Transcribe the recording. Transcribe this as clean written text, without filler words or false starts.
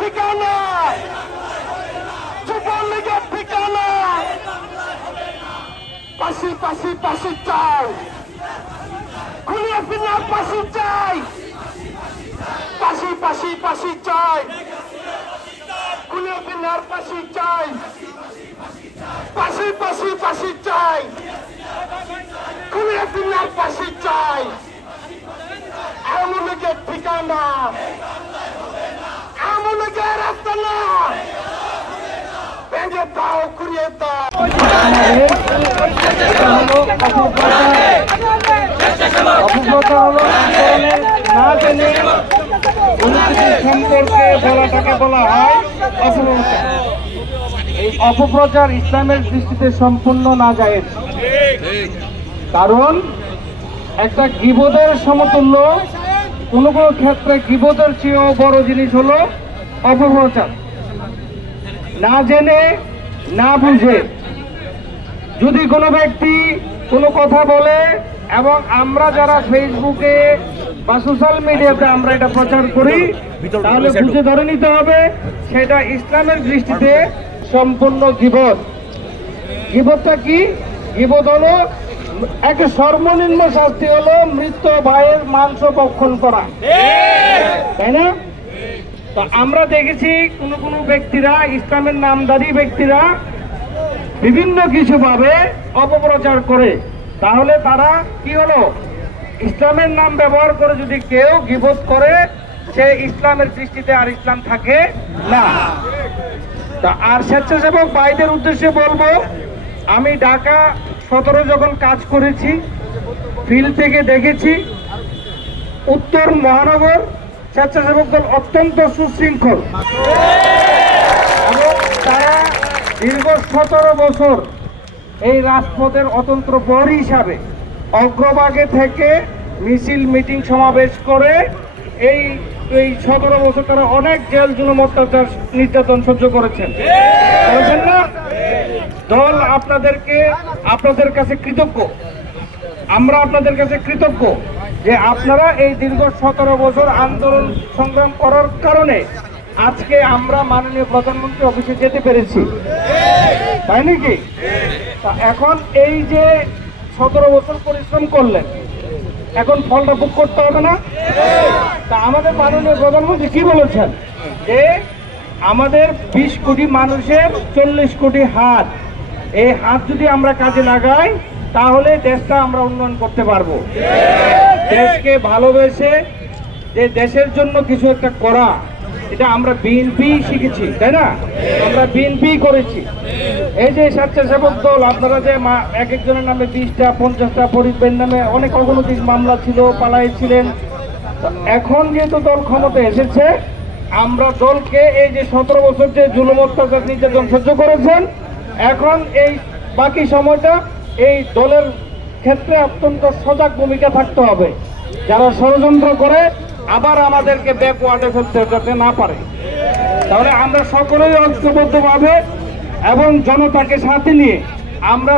ঠিকানা, যুবলীগের ঠিকানা। পাশি পাশি পাশি চাই, খুলে ফিনার পাশি চাই, পাশি পাশি পাশি চাই, খুলে ফিনার পাশি চাই, পাশি পাশি পাশি চাই, খুলে ফিনার পাশি চাই। আওয়ামী লীগের ঠিকানা, আওয়ামী লীগের রাস্তা না, ভেঙে দাও, ঘুরিয়ে দাও। না জেনে অনুভূতি সম্পর্কে বলাটাকে বলা হয় অপপ্রচার। এই অপপ্রচার ইসলামের দৃষ্টিতে সম্পূর্ণ নাজায়েজ। কারণ একটা গীবতের সমতুল্য, কোনো কোনো ক্ষেত্রে গীবতের চেয়েও বড় জিনিস হলো অপপ্রচার। না জেনে না বুঝে যদি কোনো ব্যক্তি কোনো কথা বলে এবং আমরা যারা ফেসবুকে বা সোশ্যাল মিডিয়াতে আমরা এটা প্রচার করি, তাহলে বুঝে ধরে নিতে হবে সেটা ইসলামের দৃষ্টিতে সম্পূর্ণ গীবত। গীবতটা কি? গীবত হলো এক সর্বনিম্ন শাস্তি হলো মৃত্যু ভাইয়ের মাংস ভক্ষণ করা, তাই না? তো আমরা দেখেছি কোন কোন ব্যক্তিরা, ইসলামের নামধারী ব্যক্তিরা বিভিন্ন কিছু ভাবে অপপ্রচার করে। তাহলে তারা কি হলো? ইসলামের নাম ব্যবহার করে যদি কেউ গীবত করে, সে ইসলামের দৃষ্টিতে আর ইসলাম থাকে না। তা আর স্বেচ্ছাসেবক ভাইদের উদ্দেশ্যে বলবো, আমি ঢাকা 17 যখন কাজ করেছি, ফিল্ড থেকে দেখেছি উত্তর মহানগর স্বেচ্ছাসেবক দল অত্যন্ত সুশৃঙ্খল এবং তারা দীর্ঘ 17 বছর এই রাজপথের অতন্ত্র প্রহরী হিসাবে অগ্রভাগে থেকে মিছিল, মিটিং, সমাবেশ করে এই 17 বছর তারা অনেক জেল, জুলুম, অত্যাচার, নির্যাতন সহ্য করেছেন না? দল আপনাদের কাছে কৃতজ্ঞ, আমরা আপনাদের কাছে কৃতজ্ঞ যে আপনারা এই দীর্ঘ 17 বছর আন্দোলন সংগ্রাম করার কারণে আজকে আমরা মাননীয় প্রধানমন্ত্রী অফিসে যেতে পেরেছি, তাই নাকি? এখন এই যে 17 বছর পরিশ্রম করলেন, এখন ফলটা ভোগ করতে হবে না? তা আমাদের মাননীয় প্রধানমন্ত্রী কি বলেছেন যে আমাদের 20 কোটি মানুষের 40 কোটি হাত, এই হাত যদি আমরা কাজে লাগাই তাহলে দেশটা আমরা উন্নয়ন করতে পারবো। দেশকে ভালোবেসে যে দেশের জন্য কিছু একটা করা, এটা আমরা বিএনপি শিখেছি, তাই না? আমরা বিএনপি করেছি। এই যে স্বেচ্ছাসেবক দল, আপনারা যে এক একজনের নামে 20টা 50টা, ফরিদবের নামে অনেক অবনতি মামলা ছিল, পালাইছিলেন। এখন যেহেতু দল ক্ষমতা এসেছে, আমরা দলকে এই যে 17 বছর যে জুলুম, অত্যাচার, নির্যাতন সহ্য করেছেন, এখন এই বাকি সময়টা এই দলের ক্ষেত্রে অত্যন্ত সজাগ ভূমিকা থাকতে হবে। যারা ষড়যন্ত্র করে আবার আমাদেরকে ব্যাকওয়ার্ডে ফেলতে যাতে না পারে। তাহলে আমরা সকলেই ঐক্যবদ্ধভাবে এবং জনতাকে সাথে নিয়ে আমরা